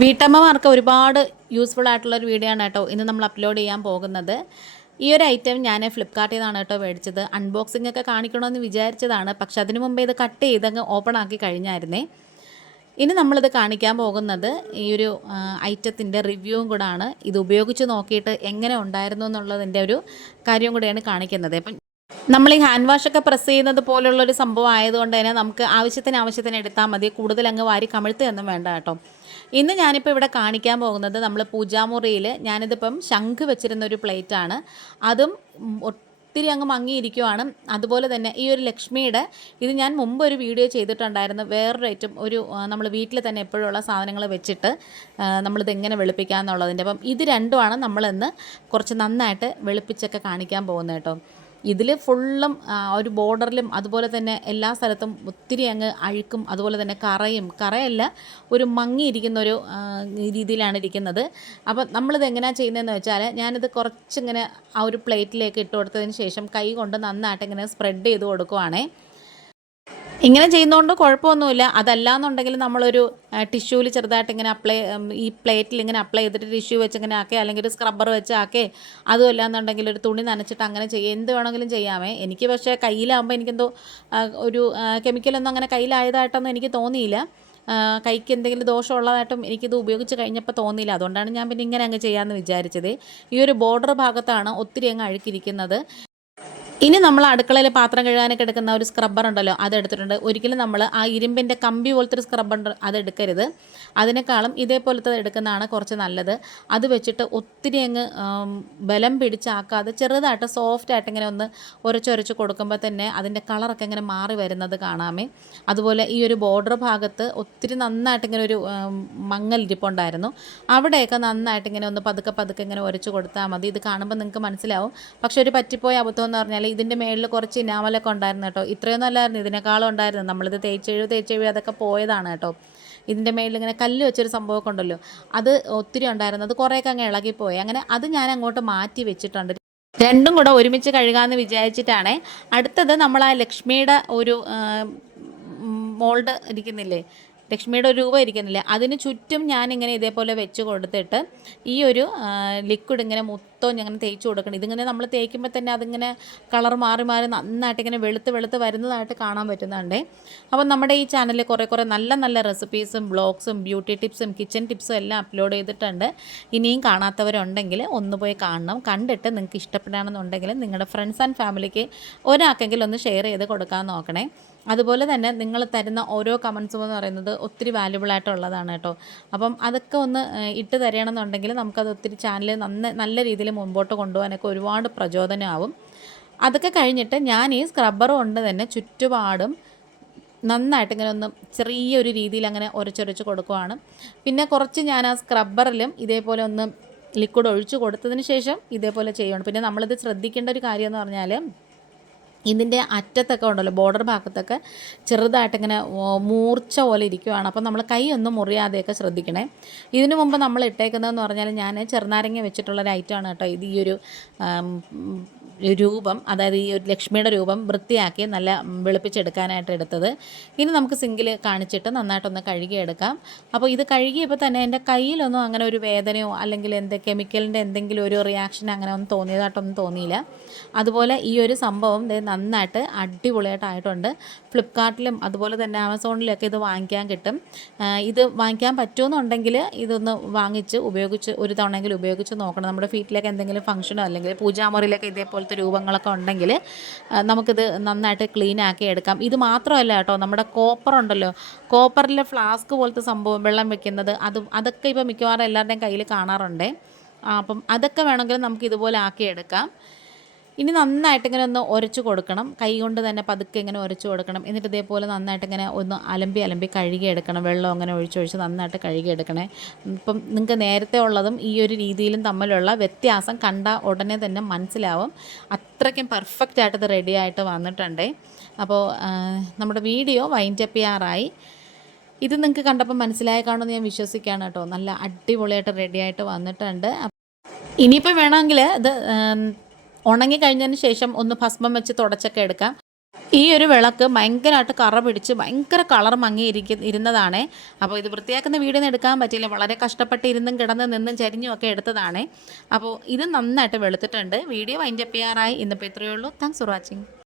വീട്ടമ്മമാർക്ക് ഒരുപാട് യൂസ്ഫുൾ ആയിട്ടുള്ളൊരു വീഡിയോ ആണ് കേട്ടോ ഇന്ന് നമ്മൾ അപ്ലോഡ് ചെയ്യാൻ പോകുന്നത്. ഈ ഒരു ഐറ്റം ഞാൻ ഫ്ലിപ്കാർട്ടിൽ നിന്നാണ് കേട്ടോ മേടിച്ചത്. അൺബോക്സിംഗ് ഒക്കെ കാണിക്കണമെന്ന് വിചാരിച്ചതാണ്, പക്ഷെ അതിനു മുമ്പേ ഇത് കട്ട് ചെയ്തങ്ങ് ഓപ്പൺ ആക്കി കഴിഞ്ഞായിരുന്നേ. ഇനി നമ്മളിത് കാണിക്കാൻ പോകുന്നത് ഈ ഒരു ഐറ്റത്തിൻ്റെ റിവ്യൂവും കൂടാണ്. ഇത് ഉപയോഗിച്ച് നോക്കിയിട്ട് എങ്ങനെ ഉണ്ടായിരുന്നു എന്നുള്ളതിൻ്റെ ഒരു കാര്യം കൂടെയാണ് കാണിക്കുന്നത്. അപ്പം നമ്മൾ ഈ ഹാൻഡ് വാഷൊക്കെ പ്രസ് ചെയ്യുന്നത് പോലുള്ളൊരു സംഭവം ആയതുകൊണ്ട് തന്നെ നമുക്ക് ആവശ്യത്തിന് എടുത്താൽ മതി. കൂടുതൽ അങ്ങ് വാരി കമിഴ്ത്തുകയൊന്നും വേണ്ട കേട്ടോ. ഇന്ന് ഞാനിപ്പോൾ ഇവിടെ കാണിക്കാൻ പോകുന്നത് നമ്മൾ പൂജാമുറിയിൽ ഞാനിതിപ്പം ശംഖ് വെച്ചിരുന്നൊരു പ്ലേറ്റാണ്. അതും ഒത്തിരി അങ്ങ് മങ്ങിയിരിക്കുവാണ്. അതുപോലെ തന്നെ ഈ ഒരു ലക്ഷ്മിയുടെ ഇത് ഞാൻ മുമ്പ് ഒരു വീഡിയോ ചെയ്തിട്ടുണ്ടായിരുന്നു. വേറൊരു ഐറ്റം ഒരു നമ്മൾ വീട്ടിൽ തന്നെ എപ്പോഴുള്ള സാധനങ്ങൾ വെച്ചിട്ട് നമ്മളിത് എങ്ങനെ വെളുപ്പിക്കാമെന്നുള്ളതിൻ്റെ. അപ്പം ഇത് രണ്ടുമാണ് നമ്മളിന്ന് കുറച്ച് നന്നായിട്ട് വെളുപ്പിച്ചൊക്കെ കാണിക്കാൻ പോകുന്നത് കേട്ടോ. ഇതിൽ ഫുള്ളും ഒരു ബോർഡറിലും അതുപോലെ തന്നെ എല്ലാ സ്ഥലത്തും ഒത്തിരി അങ്ങ് അഴുക്കും അതുപോലെ തന്നെ കറയല്ല, ഒരു മങ്ങിയിരിക്കുന്നൊരു രീതിയിലാണ് ഇരിക്കുന്നത്. അപ്പം നമ്മളിത് എങ്ങനെയാണ് ചെയ്യുന്നതെന്ന് വെച്ചാൽ ഞാനിത് കുറച്ചിങ്ങനെ ആ ഒരു പ്ലേറ്റിലേക്ക് ഇട്ട് കൊടുത്തതിന് ശേഷം കൈ കൊണ്ട് നന്നായിട്ട് ഇങ്ങനെ സ്പ്രെഡ് ചെയ്ത് കൊടുക്കുവാണേ. ഇങ്ങനെ ചെയ്യുന്നതുകൊണ്ട് കുഴപ്പമൊന്നുമില്ല. അതല്ലാന്നുണ്ടെങ്കിൽ നമ്മളൊരു ടിഷ്യൂവിൽ ചെറുതായിട്ട് ഇങ്ങനെ ഈ പ്ലേറ്റിൽ ഇങ്ങനെ അപ്ലൈ ചെയ്തിട്ട് ടിഷ്യൂ വെച്ച് ഇങ്ങനെ ആക്കേ, അല്ലെങ്കിൽ ഒരു സ്ക്രബ്ബർ വെച്ച് ആക്കേ, അതുമല്ല എന്നുണ്ടെങ്കിൽ ഒരു തുണി നനച്ചിട്ട് അങ്ങനെ ചെയ്യുക, എന്ത് വേണമെങ്കിലും ചെയ്യാമേ. എനിക്ക് പക്ഷേ കയ്യിലാകുമ്പോൾ എനിക്കെന്തോ ഒരു കെമിക്കലൊന്നും അങ്ങനെ കയ്യിലായതായിട്ടൊന്നും എനിക്ക് തോന്നിയില്ല. കൈക്ക് എന്തെങ്കിലും ദോഷമുള്ളതായിട്ടും എനിക്കിത് ഉപയോഗിച്ച് കഴിഞ്ഞപ്പോൾ തോന്നിയില്ല. അതുകൊണ്ടാണ് ഞാൻ പിന്നെ ഇങ്ങനെ അങ്ങ് ചെയ്യാമെന്ന് വിചാരിച്ചത്. ഈ ഒരു ബോർഡർ ഭാഗത്താണ് ഒത്തിരി അങ്ങ് അഴുക്കിരിക്കുന്നത്. ഇനി നമ്മൾ അടുക്കളയിൽ പാത്രം കഴുകാനൊക്കെ എടുക്കുന്ന ഒരു സ്ക്രബ്ബർ ഉണ്ടല്ലോ, അതെടുത്തിട്ടുണ്ട്. ഒരിക്കലും നമ്മൾ ആ ഇരുമ്പിൻ്റെ കമ്പി പോലത്തെ ഒരു സ്ക്രബ്ബർ ഉണ്ട്, അതെടുക്കരുത്. അതിനേക്കാളും ഇതേപോലത്തെ എടുക്കുന്നതാണ് കുറച്ച് നല്ലത്. അത് വെച്ചിട്ട് ഒത്തിരി അങ്ങ് ബലം പിടിച്ചാക്കാതെ ചെറുതായിട്ട് സോഫ്റ്റായിട്ട് ഇങ്ങനെ ഒന്ന് ഉരച്ചൊരച്ച് കൊടുക്കുമ്പോൾ തന്നെ അതിൻ്റെ കളറൊക്കെ ഇങ്ങനെ മാറി വരുന്നത് കാണാമേ. അതുപോലെ ഈ ഒരു ബോർഡർ ഭാഗത്ത് ഒത്തിരി നന്നായിട്ട് ഇങ്ങനെ ഒരു മങ്ങലിരിപ്പുണ്ടായിരുന്നു. അവിടെയൊക്കെ നന്നായിട്ട് ഇങ്ങനെ ഒന്ന് പതുക്കെ ഇങ്ങനെ ഉരച്ച് കൊടുത്താൽ മതി. ഇത് കാണുമ്പോൾ നിങ്ങൾക്ക് മനസ്സിലാവും. പക്ഷെ ഒരു പറ്റിപ്പോയ അബദ്ധം എന്ന് പറഞ്ഞാൽ ഇതിൻ്റെ മേളിൽ കുറച്ച് ഇനാമലൊക്കെ ഉണ്ടായിരുന്നു കേട്ടോ. ഇത്രയൊന്നും അല്ലായിരുന്നു, ഇതിനേക്കാളും ഉണ്ടായിരുന്നു. നമ്മളിത് തേച്ചെഴുതി അതൊക്കെ പോയതാണ് കേട്ടോ. ഇതിൻ്റെ മേളിൽ ഇങ്ങനെ കല്ല് വെച്ചൊരു സംഭവമൊക്കെ ഉണ്ടല്ലോ, അത് ഒത്തിരി ഉണ്ടായിരുന്നു. അത് കുറേയൊക്കെ അങ്ങ് ഇളകിപ്പോയി. അങ്ങനെ അത് ഞാൻ അങ്ങോട്ട് മാറ്റി വെച്ചിട്ടുണ്ട്. രണ്ടും കൂടെ ഒരുമിച്ച് കഴുകാമെന്ന് വിചാരിച്ചിട്ടാണേ. അടുത്തത് നമ്മൾ ആ ലക്ഷ്മിയുടെ ഒരു മോൾഡ് ഇരിക്കുന്നില്ലേ, ലക്ഷ്മിയുടെ ഒരു രൂപം ഇരിക്കുന്നില്ലേ, അതിന് ചുറ്റും ഞാനിങ്ങനെ ഇതേപോലെ വെച്ച് കൊടുത്തിട്ട് ഈ ഒരു ലിക്വിഡ് ഇങ്ങനെ മൊത്തം ഇങ്ങനെ തേച്ച് കൊടുക്കണം. ഇതിങ്ങനെ നമ്മൾ തേക്കുമ്പോൾ തന്നെ അതിങ്ങനെ കളർ മാറി നന്നായിട്ട് ഇങ്ങനെ വെളുത്ത് വരുന്നതായിട്ട് കാണാൻ പറ്റുന്നുണ്ടേ. അപ്പം നമ്മുടെ ഈ ചാനലിൽ കുറേ നല്ല റെസിപ്പീസും ബ്ലോഗ്സും ബ്യൂട്ടി ടിപ്സും കിച്ചൺ ടിപ്സും എല്ലാം അപ്ലോഡ് ചെയ്തിട്ടുണ്ട്. ഇനിയും കാണാത്തവരുണ്ടെങ്കിൽ ഒന്ന് പോയി കാണണം. കണ്ടിട്ട് നിങ്ങൾക്ക് ഇഷ്ടപ്പെടുകയാണെന്നുണ്ടെങ്കിൽ നിങ്ങളുടെ ഫ്രണ്ട്സ് ആൻഡ് ഫാമിലിക്ക് ഒരാൾക്കെങ്കിലും ഒന്ന് ഷെയർ ചെയ്ത് കൊടുക്കാൻ നോക്കണേ. അതുപോലെ തന്നെ നിങ്ങൾ തരുന്ന ഓരോ കമൻസും എന്ന് പറയുന്നത് ഒത്തിരി വാല്യുബിളായിട്ടുള്ളതാണ് കേട്ടോ. അപ്പം അതൊക്കെ ഒന്ന് ഇട്ട് തരണമെന്നുണ്ടെങ്കിൽ നമുക്കത് ഒത്തിരി ചാനൽ നല്ല രീതിയിൽ മുമ്പോട്ട് കൊണ്ടുപോകാനൊക്കെ ഒരുപാട് പ്രചോദനമാവും. അതൊക്കെ കഴിഞ്ഞിട്ട് ഞാൻ ഈ സ്ക്രബ്ബർ കൊണ്ട് തന്നെ ചുറ്റുപാടും നന്നായിട്ട് ഇങ്ങനെ ഒന്ന് ചെറിയൊരു രീതിയിൽ അങ്ങനെ ഉരച്ചൊരച്ച് കൊടുക്കുവാണ്. പിന്നെ കുറച്ച് ഞാൻ ആ സ്ക്രബ്ബറിലും ഇതേപോലെ ഒന്ന് ലിക്വിഡ് ഒഴിച്ച് കൊടുത്തതിന് ശേഷം ഇതേപോലെ ചെയ്യുകയാണ്. പിന്നെ നമ്മളിത് ശ്രദ്ധിക്കേണ്ട ഒരു കാര്യം എന്ന് പറഞ്ഞാൽ ഇതിൻ്റെ അറ്റത്തൊക്കെ ഉണ്ടല്ലോ, ബോർഡർ ഭാഗത്തൊക്കെ ചെറുതായിട്ടിങ്ങനെ മൂർച്ച പോലെ ഇരിക്കുകയാണ്. അപ്പം നമ്മൾ കൈ ഒന്നും മുറിയാതെയൊക്കെ ശ്രദ്ധിക്കണേ. ഇതിനു മുമ്പ് നമ്മൾ ഇട്ടേക്കുന്നതെന്ന് പറഞ്ഞാൽ ഞാൻ ചെറുനാരങ്ങ വെച്ചിട്ടുള്ളൊരു ഐറ്റമാണ് കേട്ടോ. ഇത് ഈ ഒരു രൂപം, അതായത് ഈ ഒരു ലക്ഷ്മിയുടെ രൂപം വൃത്തിയാക്കി നല്ല വെളുപ്പിച്ചെടുക്കാനായിട്ട് എടുത്തത്. ഇനി നമുക്ക് സിങ്കിൽ കാണിച്ചിട്ട് നന്നായിട്ടൊന്ന് കഴുകിയെടുക്കാം. അപ്പോൾ ഇത് കഴുകിയപ്പോൾ തന്നെ എൻ്റെ കയ്യിലൊന്നും അങ്ങനെ ഒരു വേദനയോ അല്ലെങ്കിൽ കെമിക്കലിൻ്റെ എന്തെങ്കിലും ഒരു റിയാക്ഷൻ അങ്ങനെ ഒന്നും തോന്നിയതായിട്ടൊന്നും തോന്നിയില്ല. അതുപോലെ ഈ ഒരു സംഭവം നന്നായിട്ട് അടിപൊളിയായിട്ടായിട്ടുണ്ട്. ഫ്ലിപ്കാർട്ടിലും അതുപോലെ തന്നെ ആമസോണിലൊക്കെ ഇത് വാങ്ങിക്കാൻ കിട്ടും. ഇത് വാങ്ങിക്കാൻ പറ്റുമെന്നുണ്ടെങ്കിൽ ഇതൊന്ന് വാങ്ങിച്ച് ഉപയോഗിച്ച് ഒരു തവണയെങ്കിലും ഉപയോഗിച്ച് നോക്കണം. നമ്മുടെ വീട്ടിലേക്ക് എന്തെങ്കിലും ഫംഗ്ഷനോ അല്ലെങ്കിൽ പൂജാമുറിയിലൊക്കെ ഇതേപോലത്തെ രൂപങ്ങളൊക്കെ ഉണ്ടെങ്കിൽ നമുക്കിത് നന്നായിട്ട് ക്ലീൻ ആക്കി എടുക്കാം. ഇത് മാത്രമല്ല കേട്ടോ, നമ്മുടെ കോപ്പർ ഉണ്ടല്ലോ, കോപ്പറിലെ ഫ്ലാസ്ക് പോലത്തെ സംഭവം വെള്ളം വെക്കുന്നത്, അതൊക്കെ ഇപ്പോൾ മിക്കവാറും എല്ലാവരുടെയും കയ്യിൽ കാണാറുണ്ട്. അപ്പം അതൊക്കെ വേണമെങ്കിൽ നമുക്ക് ഇതുപോലെ ആക്കിയെടുക്കാം. ഇനി നന്നായിട്ട് ഇങ്ങനെ ഒന്ന് ഉരച്ച് കൊടുക്കണം. കൈ കൊണ്ട് തന്നെ പതുക്കെ ഇങ്ങനെ ഉരച്ച് കൊടുക്കണം. എന്നിട്ട് ഇതേപോലെ നന്നായിട്ട് ഇങ്ങനെ ഒന്ന് അലമ്പി കഴുകിയെടുക്കണം. വെള്ളം അങ്ങനെ ഒഴിച്ച് നന്നായിട്ട് കഴുകിയെടുക്കണേ. ഇപ്പം നിങ്ങൾക്ക് നേരത്തെ ഉള്ളതും ഈ ഒരു രീതിയിലും തമ്മിലുള്ള വ്യത്യാസം കണ്ട ഉടനെ തന്നെ മനസ്സിലാവും. അത്രയ്ക്കും പെർഫെക്റ്റായിട്ട് ഇത് റെഡി ആയിട്ട് വന്നിട്ടുണ്ട്. അപ്പോൾ നമ്മുടെ വീഡിയോ വൈൻഡ് അപ്പ് ചെയ്യാറായി. ഇത് നിങ്ങൾക്ക് കണ്ടപ്പോൾ മനസ്സിലായി കാണുമെന്ന് ഞാൻ വിശ്വസിക്കുകയാണ് കേട്ടോ. നല്ല അടിപൊളിയായിട്ട് റെഡിയായിട്ട് വന്നിട്ടുണ്ട്. ഇനിയിപ്പോൾ വേണമെങ്കിൽ ഇത് ഉണങ്ങി കഴിഞ്ഞതിന് ശേഷം ഒന്ന് ഭസ്മം വെച്ച് തുടച്ചൊക്കെ എടുക്കാം. ഈ ഒരു വിളക്ക് ഭയങ്കരമായിട്ട് കറ പിടിച്ച് ഭയങ്കര കളർ മങ്ങി ഇരുന്നതാണ്. അപ്പോൾ ഇത് വൃത്തിയാക്കുന്ന വീഡിയോ എടുക്കാൻ പറ്റിയില്ല, വളരെ കഷ്ടപ്പെട്ട് ഇരുന്നും കിടന്ന് നിന്നും ചരിഞ്ഞും ഒക്കെ എടുത്തതാണ്. അപ്പോൾ ഇത് നന്നായിട്ട് വെളുത്തിട്ടുണ്ട്. Video wind up ചെയ്യാറായി. ഇന്നിപ്പോൾ ഇത്രയേ ഉള്ളൂ. Thanks for watching.